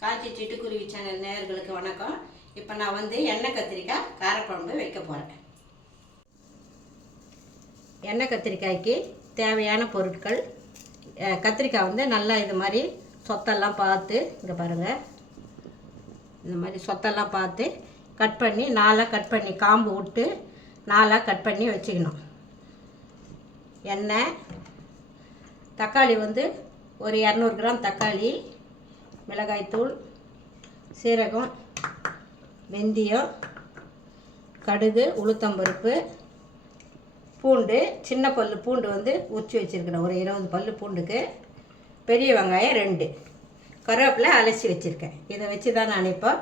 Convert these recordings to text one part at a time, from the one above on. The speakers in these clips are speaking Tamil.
காய்ச்சி சிட்டுக்குருவி சேனல் நேயர்களுக்கு வணக்கம். இப்போ நான் எண்ணெய் கத்திரிக்காய் காரக்குழம்பு வைக்க போகிறேன். எண்ணெய் கத்திரிக்காய்க்கு தேவையான பொருட்கள், கத்திரிக்காய் நல்லா இது மாதிரி சொத்தெல்லாம் பார்த்து, இங்கே பாருங்கள், இந்த மாதிரி சொத்தெல்லாம் பார்த்து கட் பண்ணி நாலாக கட் பண்ணி காம்பு விட்டு நாலாக கட் பண்ணி வச்சுக்கணும். எண்ணெய், தக்காளி ஒரு 200 கிராம் தக்காளி, மிளகாய்த்தூள், சீரகம், வெந்தயம், கடுகு, உளுத்தம்பருப்பு, பூண்டு, சின்ன பல் பூண்டு உரிச்சு வச்சுருக்கிறேன், ஒரு 20 பல் பூண்டுக்கு, பெரிய வெங்காயம் 2, கருவேப்பிலை அலசி வச்சுருக்கேன். இதை வச்சு தான் நான் இப்போ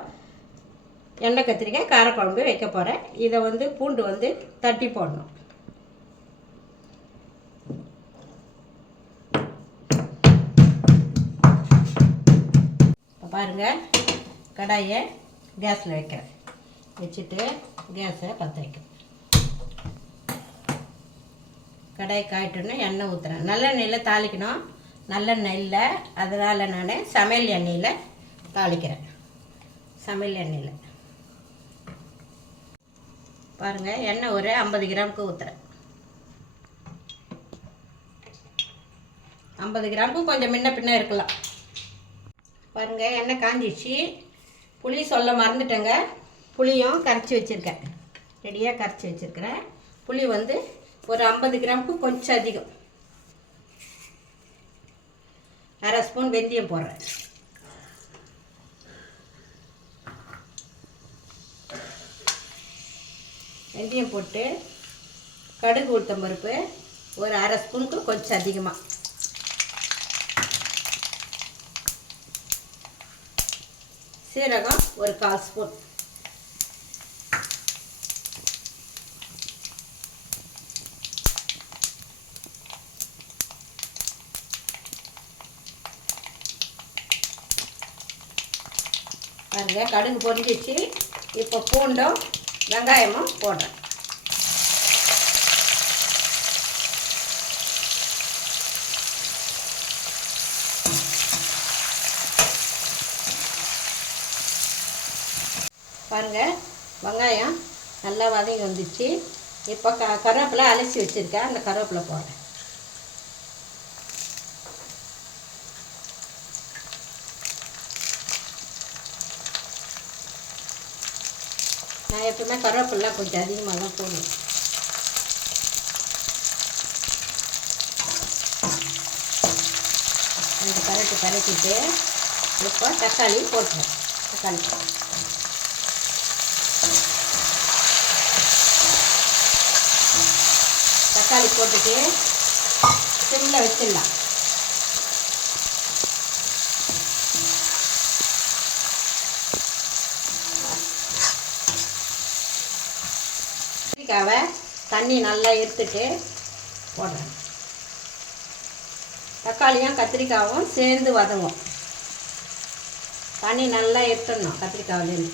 எண்ணெய் கத்திரிக்காய் காரக்குழம்பு வைக்க போகிறேன். இதை பூண்டு தட்டி போடணும். பாருங்கள், கடாயை கேஸில் வைக்கிறேன். வச்சுட்டு கேஸை பற்ற வைக்கிறேன். கடாயை காயிட்டோன்னே எண்ணெய் ஊற்றுறேன். நல்லெண்ணெயில் தாளிக்கணும். நல்லெண்ணெய் இல்லை, அதனால் நான் சமையல் எண்ணெயில் தாளிக்கிறேன். சமையல் எண்ணெயில் பாருங்கள், எண்ணெய் ஒரு 50 கிராமுக்கு ஊற்றுறேன். 50 கிராமுக்கு கொஞ்சம் முன்ன பின்ன இருக்கலாம். பாருங்கள், எண்ணெய் காஞ்சிச்சு. புளி சொல்ல மறந்துட்டேங்க. புளியும் கரைச்சி வச்சுருக்கேன், ரெடியாக கரைச்சி வச்சுருக்கிறேன். புளி ஒரு 50 கிராமுக்கு கொஞ்சம் அதிகம். அரை ஸ்பூன் வெந்தயம் போடுறேன். வெந்தயம் போட்டு கடுகு, உளுத்தம்பருப்பு ஒரு அரை ஸ்பூனுக்கு கொஞ்சம் அதிகமாக, சீரகம் ஒரு 1/4 ஸ்பூன், பாருங்க கடுகு பொரிஞ்சிச்சு. இப்போ பூண்டும் வெங்காயமும் போடுறேன். பாருங்கள், வெங்காயம் நல்லா வதங்கி வந்துச்சு. இப்போ கருவேப்பிலை அலசி வச்சுருக்கேன், அந்த கருவேப்பிலை போடுறேன். நான் எப்பவுமே கருவேப்பிலை கொஞ்சம் அதிகமாக தான் போடுவேன். அந்த கரைச்சிட்டு இப்போ தக்காளி போட்டுறேன். தக்காளி போட்டுட்டு சிம்மில் வச்சிடலாம். கத்திரிக்காவை தண்ணி நல்லா எடுத்துட்டு போடுறேன். தக்காளியும் கத்திரிக்காயும் சேர்ந்து வதங்கும். தண்ணி நல்லா எடுத்துடணும் கத்திரிக்காவிலேருந்து.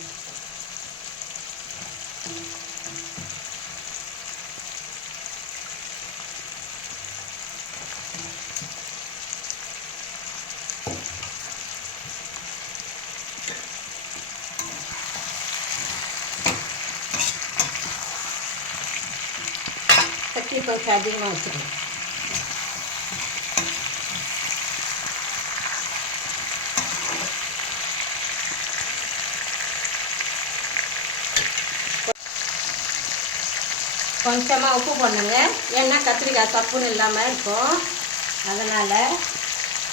சக்தி கொஞ்சம் அதிகமாக வச்சுக்கணும். கொஞ்சமாக உப்பு பண்ணுங்க, ஏன்னா கத்திரிக்காய் சப்புன்னு இல்லாமல் இருக்கும். அதனால்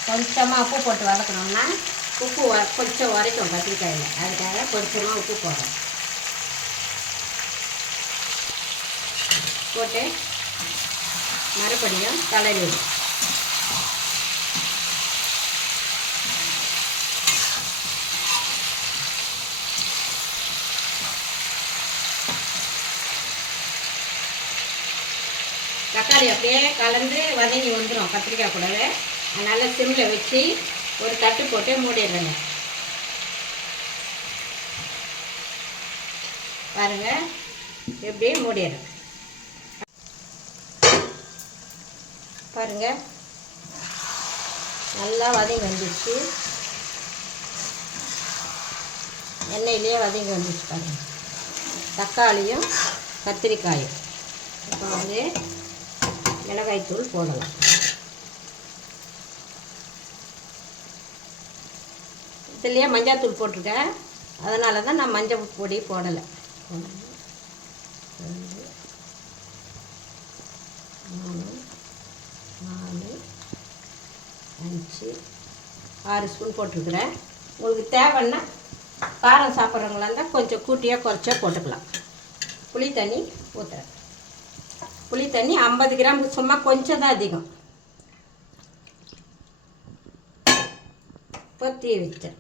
கொஞ்சமாக உப்பு போட்டு வதக்கணும்னா உப்பு கொஞ்சம் உரைக்கும் கத்திரிக்காயில். அதுக்காக கொஞ்சமாக உப்பு போடுறோம். போட்டு மறுபடியும் கிளறி விடும். தக்காளி அப்படியே கலந்து வதங்கி வந்துடும் கத்திரிக்காய் கூடவே. அதனால் சிம்மில் வச்சு ஒரு தட்டு போட்டு மூடிடுறேங்க. பாருங்கள், எப்படி மூடிடுறேன். பாருங்கள், நல்லா வதங்கி வந்துடுச்சு. எண்ணெயிலேயே வதங்கி வந்துச்சு பாருங்கள். தக்காளியும் கத்திரிக்காயும். இப்போ வந்து மிளகாய்த்தூள் போடலாம். இதுலேயே மஞ்சாத்தூள் போட்டிருக்கேன், அதனால தான் நான் மஞ்சள் பொடி போடலை. 1 2 3 4 5 6 ஸ்பூன் போட்டிருக்கிறேன். உங்களுக்கு தேவைன்னா காரம் சாப்பிட்றவங்களா இருந்தால் கொஞ்சம் கூட்டியாக குறைச்சா போட்டுக்கலாம். புளி தண்ணி ஊற்றுறேன். புளி தண்ணி 50 கிராம், சும்மா கொஞ்சம் தான் அதிகம். இப்போ தீ வச்சேன்.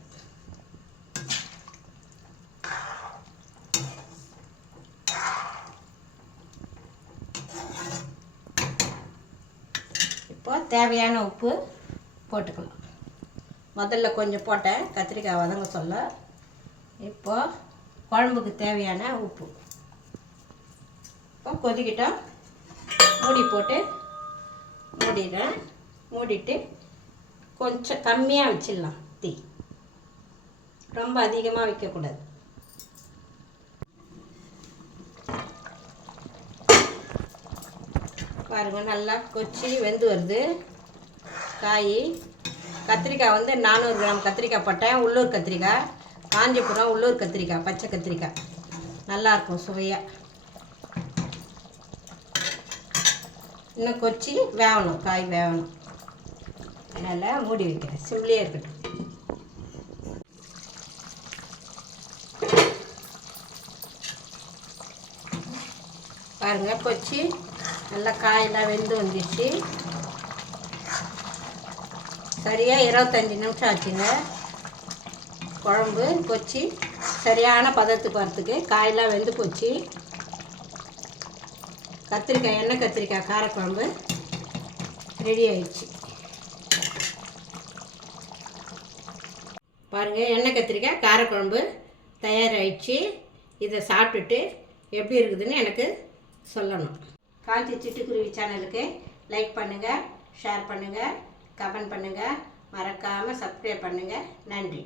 இப்போ தேவையான உப்பு போட்டுக்கலாம். முதல்ல கொஞ்சம் போட்டேன் கத்திரிக்காய் வதங்க சொல்ல. இப்போ குழம்புக்கு தேவையான உப்பு. இப்போ கொதிக்கிட்டோம். மூடி போட்டு மூடிடுறேன். மூடிட்டு கொஞ்சம் கம்மியாக வச்சிடலாம். தீ ரொம்ப அதிகமாக வைக்கக்கூடாது. பாருங்கள், நல்லா கொச்சி வெந்து வருது காய். கத்திரிக்காய் வந்து 400 கிராம் கத்திரிக்காய் போட்டேன். உள்ளூர் கத்திரிக்காய், காஞ்சிபுரம் உள்ளூர் கத்திரிக்காய், பச்சை கத்திரிக்காய். நல்லாயிருக்கும் சுவையாக. இன்னும் கொச்சி வேகணும், காய் வேகணும். அதனால் மூடி வைக்கிறேன். சிம்லேயே இருக்கட்டும். பாருங்கள், கொச்சி நல்லா காயெல்லாம் வெந்து வந்துடுச்சு. சரியாக 25 நிமிஷம் ஆச்சுங்க. குழம்பு கொச்சி சரியான பதத்துக்கு வரத்துக்கு காயெல்லாம் வெந்து போச்சு. கத்திரிக்காய், எண்ணெய் கத்திரிக்காய் காரக்குழம்பு ரெடி ஆயிடுச்சு. பாருங்கள், எண்ணெய் கத்திரிக்காய் காரக்குழம்பு தயாராகிடுச்சு. இதை சாப்பிட்டுட்டு எப்படி இருக்குதுன்னு எனக்கு சொல்லணும். காஞ்சி சிட்டுக்குருவி சேனலுக்கு லைக் பண்ணுங்கள், ஷேர் பண்ணுங்கள், கமெண்ட் பண்ணுங்கள், மறக்காமல் சப்ஸ்கிரைப் பண்ணுங்கள். நன்றி.